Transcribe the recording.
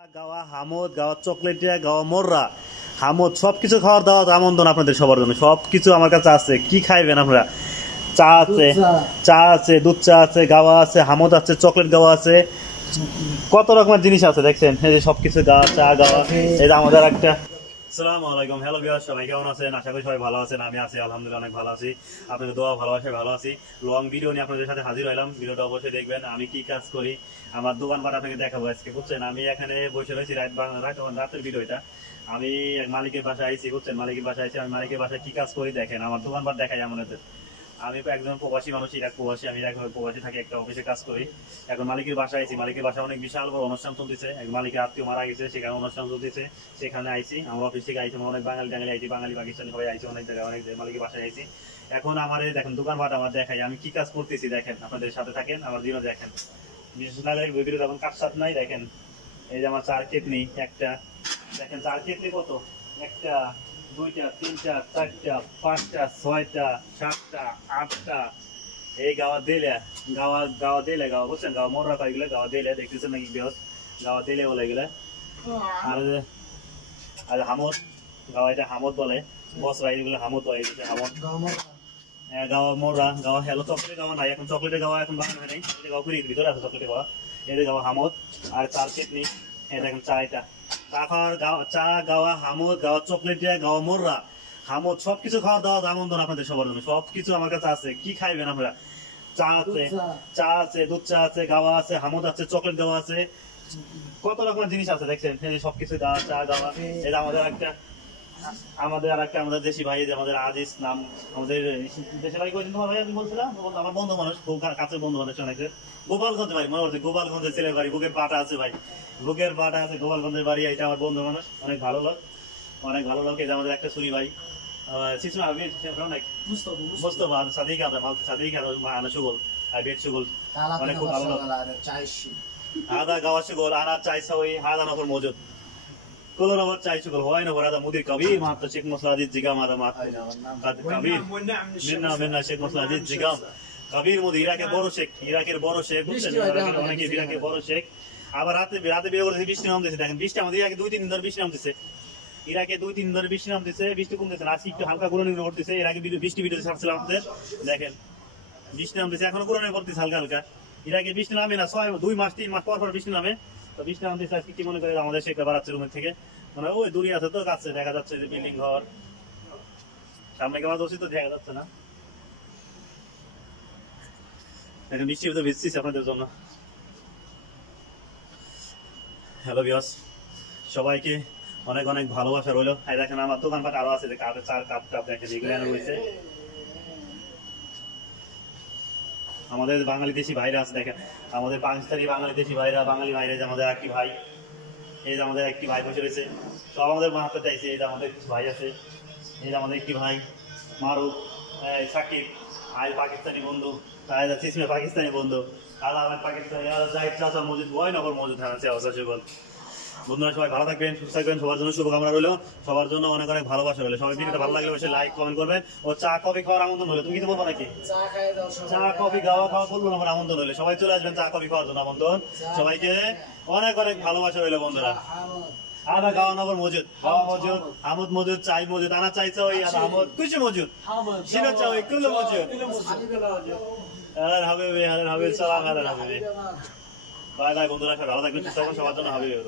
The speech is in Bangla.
গাওয়া হামদ, গাওয়া চকলেটিয়া, গাওয়া মোররা, হামদ সবকিছু খাওয়ার দাওয়াত আমন্ত্রণ আপনাদের সবার জন্য। সবকিছু আমার কাছে আছে, কি খাইবেন আপনারা? চা আছে, চা আছে, দুধ চা আছে, গাওয়া আছে, হামদ আছে, চকলেট গাওয়া আছে, কত রকমের জিনিস আছে দেখছেন। এই যে সবকিছু গাওয়া, চা গাওয়া। এই যে আমাদের একটা আসসালামু আলাইকুম, হ্যালো ভিউয়ার্স, সবাই কেমন আছেন? আশা করি সবাই ভালো আছেন। আমি আছি আলহামদুলিল্লাহ অনেক ভালো আছি। আপনাদের দোয়া ভালোবাসায় ভালো আছি। লং ভিডিও নিয়ে আপনাদের সাথে হাজির হলাম। ভিডিওটা অবশ্যই দেখবেন। আমি কি কাজ করি, আমার দোকানপাট আপনাকে দেখাবো আজকে, বুঝছেন। আমি এখানে বসে রয়েছি রাতের ভিডিও এটা। আমি মালিকের বাসায় আইছি, বুঝছেন। মালিকের বাসায় আইছি, আমি মালিকের বাসায় কি কাজ করি দেখেন। আমার দোকানপাট দেখাই আমাদের। আমি একজন প্রবাসী মানুষ, ইরাক প্রবাসী। আমি ইরাক প্রবাসী থাকি, একটা অফিসে কাজ করি। এখন মালিকের বাসায় আইছি। মালিকের বাসায় অনেক বিশাল বড় অনুষ্ঠান চলতেছে। এক মালিকের আত্মীয় মারা গেছে, সেখানে অনুষ্ঠান চলতেছে, সেখানে আইছি। আমার অফিস থেকে আইছি, অনেক বাঙালি টাঙালি আইছি, বাঙালি পাকিস্তানি সবাই আইছি, অনেক জায়গায় অনেক মালিকের বাসায় আইছি। এখন আমার দেখেন দোকানপাট আমার দেখাই, আমি কি কাজ করতেছি দেখেন। আপনাদের সাথে থাকেন, আমার দিনও দেখেন। বিশেষ করে ভিডিও তখন কাজ সাথ নাই দেখেন। এই যে আমার চার কেটনি একটা দেখেন, চার কেটনি কত, একটা, দুইটা, তিনটা, চারটা, পাঁচটা, ছয়টা, সাতটা, আটটা। এই গাওয়া দিলে গাওয়া বুঝছেন, গাওয়া মোররা কয়েকগুলো গাওয়া দিলে দেখতেছেন নাকি বেহস, গাওয়া দিলে বলে এগুলো। আর হামদ গাওয়া, এটা হামদ বলে, বসরা এগুলো হামদ বলে, হামদ গাওয়া মোররা গাওয়া। হ্যালো চকলেট গাওয়া নাই এখন, চকলেটের গাওয়া এখন বানানো হয় নাই, এটা গাওয়া পুরীর ভিতরে আছে চকলেটের গাওয়া। এটা গাওয়া হামদ আর চার কেটনি। এটা দেখেন চা, এটা চা খাওয়ার গাওয়া, চা গাওয়া, হামদ গাওয়া, চকলেটিয়া, গাওয়া মোররা, হামদ সবকিছু খাওয়ার দাওয়াত আমন্ত্রণ আপনাদের সবার জন্য। সবকিছু আমার কাছে আছে, কি খাইবেন আপনারা? চা আছে, চা আছে, দুধ চা আছে, গাওয়া আছে, হামদ আছে, চকলেট গাওয়া আছে, কত রকমের জিনিস আছে দেখছেন। এই যে সবকিছু গাওয়া, চা গাওয়া। এটা আমাদের আমাদের দেশি ভাই, যে আমাদের আজিজ নাম, আমাদের দেশি ভাই কইছেন তোমার ভাই, আমি বলছিলাম আমার বন্ধু মানুষ, খুব কাছের বন্ধু মানুষ অনেক। গোপালগঞ্জ ভাই, মনে করছে গোপালগঞ্জের ছেলের বাড়ি, বুকের পাটা আছে ভাই, বুকের পাটা আছে, গোপালগঞ্জের বাড়ি। এটা আমার বন্ধু মানুষ, অনেক ভালো লোক, অনেক ভালো লোক। এটা আমাদের একটা সুরি ভাই, মুস্তফা সাদিক আনা সুগল আর বেট সুগল, অনেক খুব ভালো লোক। আদা গাওয়া সুগল আনা চাইছা ওই হাদা নগর মজুদ কোলো নগর চাই সুগল হয় নগর আদা মুদির কবির মাত্র শেখ মোসলাদিদ জিগাম আদা মাত্র কবির মিন্না শেখ মোসলাদিদ জিগাম কবির মুদি, ইরাকের বড় শেখ, ইরাকের বড় শেখ, বুঝছেন। অনেকে ইরাকের বড় শেখ। আবার রাতে বিয়ে করেছে, বৃষ্টি নামতেছে দেখেন। বৃষ্টি আমাদের ইরাকে 2-3 দিন ধরে বৃষ্টি নামতেছে, ইরাকে 2-3 দিন ধরে বৃষ্টি নামতেছে, বৃষ্টি কমতেছে না, আজকে একটু হালকা গুড়ানি করতেছে। এর আগে বৃষ্টি ভিডিও ছাড়ছিলাম আপনাদের, দেখেন বৃষ্টি নামতেছে, এখনো গুড়ানি করতেছে হালকা হালকা। ইরাকে বৃষ্টি নামে না, 2 মাস 3 মাস পর পর বৃষ্টি নামে। তো বৃষ্টি নামতেছে আজকে, কি মনে করে আমাদের শেখরা বাড়াচ্ছে রুমের থেকে, মানে ওই দূরে আছে তো, কাছে দেখা যাচ্ছে যে বিল্ডিং ঘর, সামনে কেমন দোষী তো দেখা যাচ্ছে না। এখন বৃষ্টি তো ভিজছিস আপনাদের জন্য। হ্যালো ভিউয়ার্স, সবাইকে অনেক অনেক ভালোবাসা রইলো। এই দেখেন আমার দোকানপাট আরো আছে, কাপের চার কাপ টাপ দেখেন, এগুলো আনা হয়েছে। আমাদের বাঙালি দেশি ভাইরা আছে দেখেন, আমাদের পাকিস্তানি বাঙালি দেশি ভাইরা, বাঙালি ভাইরা, যে আমাদের একটি ভাই, এই যে আমাদের একটি ভাই বসে রয়েছে, সব আমাদের মাহাতে চাইছে। এই যে আমাদের কিছু ভাই আছে, এই যে আমাদের একটি ভাই মারুফ, সাকিব, আই পাকিস্তানি বন্ধু, চিসমে পাকিস্তানি বন্ধু, আলা পাকিস্তানি, জাহিদ চাচা মজুদ, নগর মজুদ, হ্যাঁ সুগল। বন্ধুরা সবাই ভালো থাকবেন, সুস্থ থাকবেন, সবার জন্য শুভকামনা রইলো, সবার জন্য অনেক অনেক ভালোবাসা রইলো। সবাই ভিডিওটা ভালো লাগলে অবশ্যই লাইক কমেন্ট করবেন। ও চা কফি খাওয়ার আমন্ত্রণ হলো, তুমি কিছু বলবো নাকি? চা কফি খাওয়া বলবো না, আমার আমন্ত্রণ হইলো, সবাই চলে আসবেন চা কফি খাওয়ার জন্য আমন্ত্রণ। সবাইকে অনেক অনেক ভালোবাসা রইলো বন্ধুরা। আদা গাওয়া নগর মজুদ, গাওয়া মজুদ, আমদ মজুদ, চাই মজুদ, আনা চাইছে ওই আহমদ কুচি মজুদ, সিরা চা ওই কুলো মজুদ। হাবিব সালাম, হাবিব বাই বাই বন্ধুরা, ভালো থাকবেন, সুস্থ থাকবেন, সবার জন্য হাবিব।